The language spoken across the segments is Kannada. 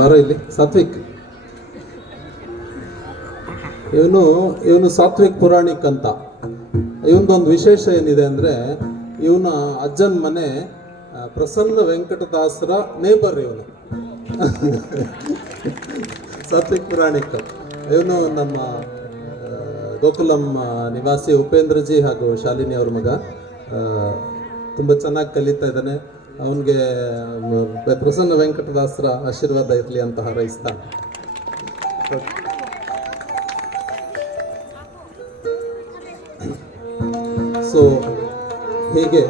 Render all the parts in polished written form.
ಬಾರೋ ಇಲ್ಲಿ ಸಾತ್ವಿಕ್. ಇವನು ಸಾತ್ವಿಕ್ ಪುರಾಣಿಕ್ ಅಂತ. ಇವನದೊಂದು ವಿಶೇಷ ಏನಿದೆ ಅಂದರೆ, ಇವನ ಅಜ್ಜನ ಮನೆ ಪ್ರಸನ್ನ ವೆಂಕಟದಾಸರ ನೇಬರ್ ಇವನು. ಸಾತ್ವಿಕ್ ಪುರಾಣಿಕ್ ಇವನು ನಮ್ಮ ಗೋಕುಲಂ ನಿವಾಸಿ ಉಪೇಂದ್ರಜಿ ಹಾಗೂ ಶಾಲಿನಿ ಅವ್ರ ಮಗ. ತುಂಬ ಚೆನ್ನಾಗಿ ಕಲಿತಾ ಇದ್ದಾನೆ. ಅವನಿಗೆ ಪ್ರಸನ್ನ ವೆಂಕಟದಾಸರ ಆಶೀರ್ವಾದ ಇರಲಿ ಅಂತ ಹಾರೈಸ್ತಾ. ಸೊ ಹೀಗೆ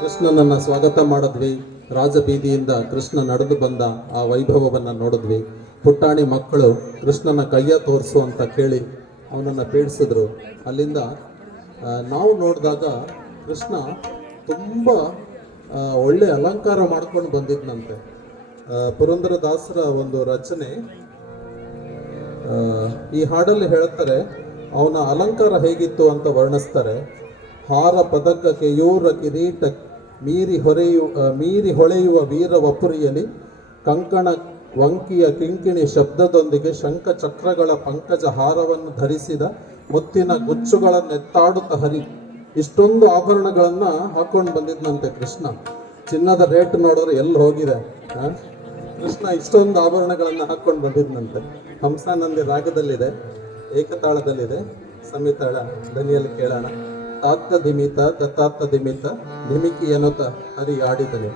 ಕೃಷ್ಣನನ್ನು ಸ್ವಾಗತ ಮಾಡಿದ್ವಿ. ರಾಜಬೀದಿಯಿಂದ ಕೃಷ್ಣ ನಡೆದು ಬಂದ ಆ ವೈಭವವನ್ನು ನೋಡಿದ್ವಿ. ಪುಟ್ಟಾಣಿ ಮಕ್ಕಳು ಕೃಷ್ಣನ ಕೈಯ ತೋರಿಸು ಅಂತ ಕೇಳಿ ಅವನನ್ನು ಪೀಡಿಸಿದ್ರು. ಅಲ್ಲಿಂದ ನಾವು ನೋಡಿದಾಗ ಕೃಷ್ಣ ತುಂಬ ಒಳ್ಳೆ ಅಲಂಕಾರ ಮಾಡ್ಕೊಂಡು ಬಂದಿದ್ನಂತೆ. ಪುರಂದರದಾಸರ ಒಂದು ರಚನೆ, ಈ ಹಾಡಲ್ಲಿ ಹೇಳ್ತಾರೆ ಅವನ ಅಲಂಕಾರ ಹೇಗಿತ್ತು ಅಂತ ವರ್ಣಿಸ್ತಾರೆ. ಹಾರ ಪದಕ ಕೆಯೂರ ಕಿರೀಟ ಮೀರಿ ಹೊಳೆಯುವ ವೀರ ವಪುರಿಯಲ್ಲಿ ಕಂಕಣ ವಂಕಿಯ ಕಿಂಕಿಣಿ ಶಬ್ದದೊಂದಿಗೆ ಶಂಖ ಚಕ್ರಗಳ ಪಂಕಜ ಹಾರವನ್ನು ಧರಿಸಿದ ಮುತ್ತಿನ ಗುಚ್ಚುಗಳನ್ನೆತ್ತಾಡುತ್ತ ಹರಿ. ಇಷ್ಟೊಂದು ಆಭರಣಗಳನ್ನು ಹಾಕೊಂಡು ಬಂದಿದ್ನಂತೆ ಕೃಷ್ಣ. ಚಿನ್ನದ ರೇಟ್ ನೋಡಿದ್ರೆ ಎಲ್ಲಿ ಹೋಗಿದೆ. ಕೃಷ್ಣ ಇಷ್ಟೊಂದು ಆಭರಣಗಳನ್ನು ಹಾಕೊಂಡು ಬಂದಿದ್ನಂತೆ. ಹಂಸಾನಂದಿ ರಾಗದಲ್ಲಿದೆ, ಏಕತಾಳದಲ್ಲಿದೆ, ಸಮಿತಾಳ ದನಿಯಲ್ಲಿ ಕೇಳೋಣ. ತಾತ್ತ ದಿಮಿತ ದತ್ತಾತ್ತ ದಿಮಿತ ಧಿಮಿಕಿ ಎನ್ನುತ್ತ ಹರಿ ಆಡಿದನು.